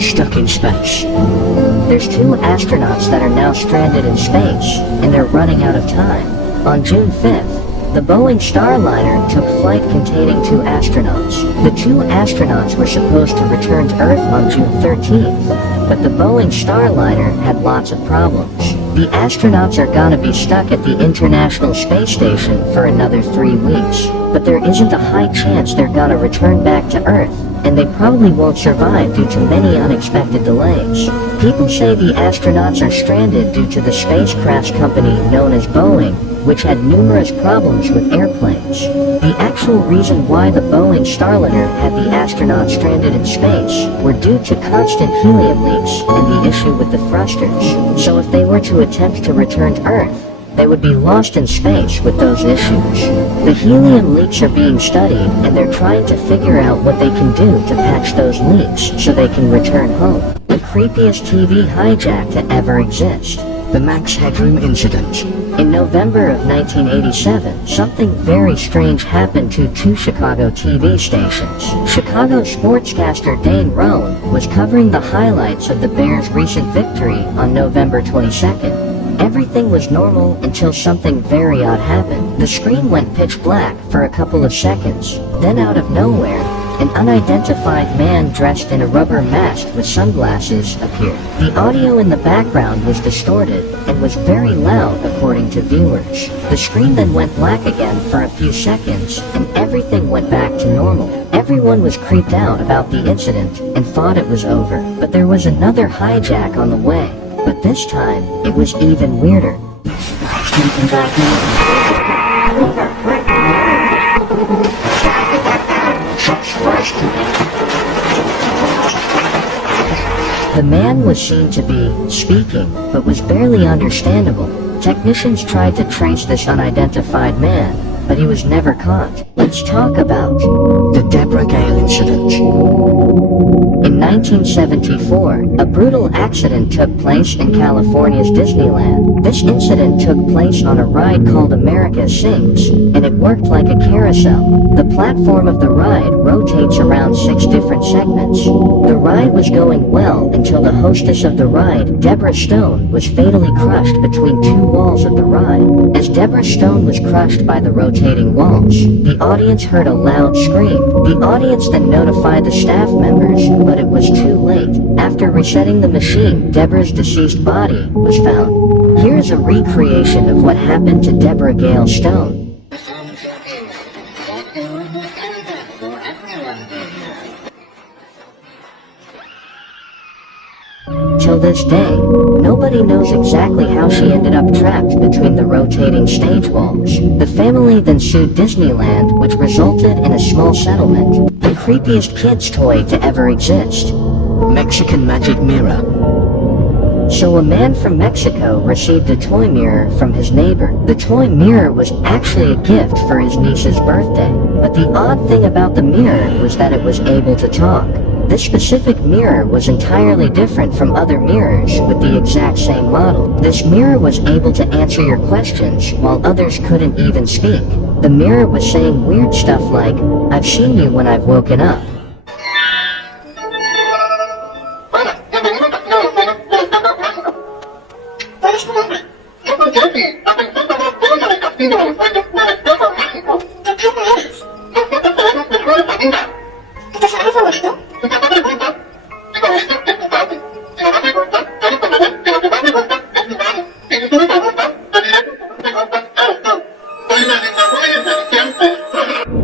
stuck in space? There's 2 astronauts that are now stranded in space, and they're running out of time. On June 5th, the Boeing Starliner took flight containing 2 astronauts. The 2 astronauts were supposed to return to Earth on June 13th, but the Boeing Starliner had lots of problems. The astronauts are gonna be stuck at the International Space Station for another 3 weeks, but there isn't a high chance they're gonna return back to Earth, and they probably won't survive due to many unexpected delays. People say the astronauts are stranded due to the spacecraft company known as Boeing, which had numerous problems with airplanes. The actual reason why the Boeing Starliner had the astronauts stranded in space were due to constant helium leaks and the issue with the thrusters. So if they were to attempt to return to Earth, they would be lost in space with those issues. The helium leaks are being studied, and they're trying to figure out what they can do to patch those leaks so they can return home. The creepiest TV hijack to ever exist. The Max Headroom Incident. In November of 1987, something very strange happened to 2 Chicago TV stations. Chicago sportscaster Dane Roan was covering the highlights of the Bears' recent victory on November 22nd. Everything was normal until something very odd happened. The screen went pitch black for a couple of seconds. Then out of nowhere, an unidentified man dressed in a rubber mask with sunglasses appeared. The audio in the background was distorted and was very loud according to viewers. The screen then went black again for a few seconds and everything went back to normal. Everyone was creeped out about the incident and thought it was over. But there was another hijack on the way. But this time, it was even weirder. The man was seen to be speaking, but was barely understandable. Technicians tried to trace this unidentified man, but he was never caught. Let's talk about the Deborah Gale Incident. In 1974, a brutal accident took place in California's Disneyland. This incident took place on a ride called America Sings, and it worked like a carousel. The platform of the ride rotates around 6 different segments. The ride was going well until the hostess of the ride, Deborah Stone, was fatally crushed between 2 walls of the ride. As Deborah Stone was crushed by the rotating walls, the audience heard a loud scream. The audience then notified the staff members, but it was too late. After resetting the machine, Deborah's deceased body was found. Here's a recreation of what happened to Deborah Gale Stone. Till this day, nobody knows exactly how she ended up trapped between the rotating stage walls. The family then sued Disneyland, which resulted in a small settlement. The creepiest kid's toy to ever exist. Mexican Magic Mirror. So a man from Mexico received a toy mirror from his neighbor. The toy mirror was actually a gift for his niece's birthday. But the odd thing about the mirror was that it was able to talk. This specific mirror was entirely different from other mirrors with the exact same model. This mirror was able to answer your questions while others couldn't even speak. The mirror was saying weird stuff like, "I've seen you when I've woken up."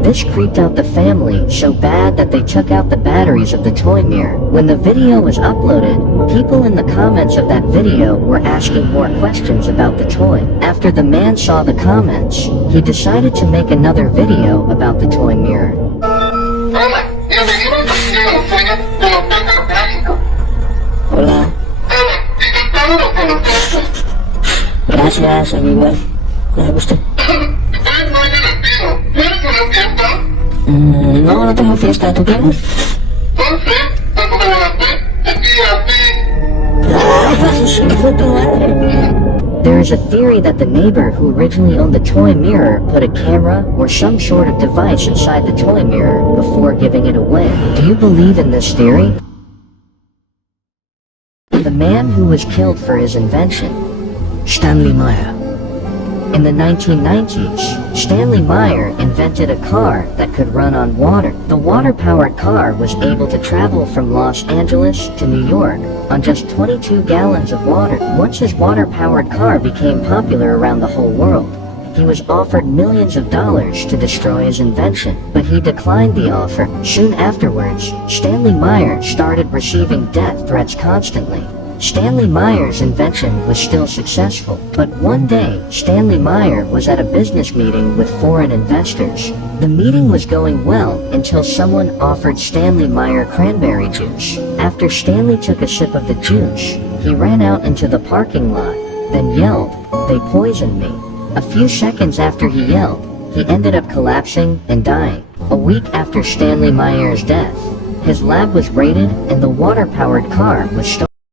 This creeped out the family so bad that they took out the batteries of the toy mirror. When the video was uploaded, people in the comments of that video were asking more questions about the toy. After the man saw the comments, he decided to make another video about the toy mirror. Hola. Gracias, amigo. ¿Les gustó? No, no tengo fiesta. ¿Tú tienes? There is a theory that the neighbor who originally owned the toy mirror put a camera or some sort of device inside the toy mirror before giving it away. Do you believe in this theory? man who was killed for his invention. Stanley Meyer. In the 1990s, Stanley Meyer invented a car that could run on water. The water-powered car was able to travel from Los Angeles to New York on just 22 gallons of water. Once his water-powered car became popular around the whole world, he was offered millions of dollars to destroy his invention, but he declined the offer. Soon afterwards, Stanley Meyer started receiving death threats constantly. Stanley Meyer's invention was still successful, but one day, Stanley Meyer was at a business meeting with foreign investors. The meeting was going well until someone offered Stanley Meyer cranberry juice. After Stanley took a sip of the juice, he ran out into the parking lot, then yelled, "They poisoned me." A few seconds after he yelled, he ended up collapsing and dying. A week after Stanley Meyer's death, his lab was raided and the water-powered car was stolen.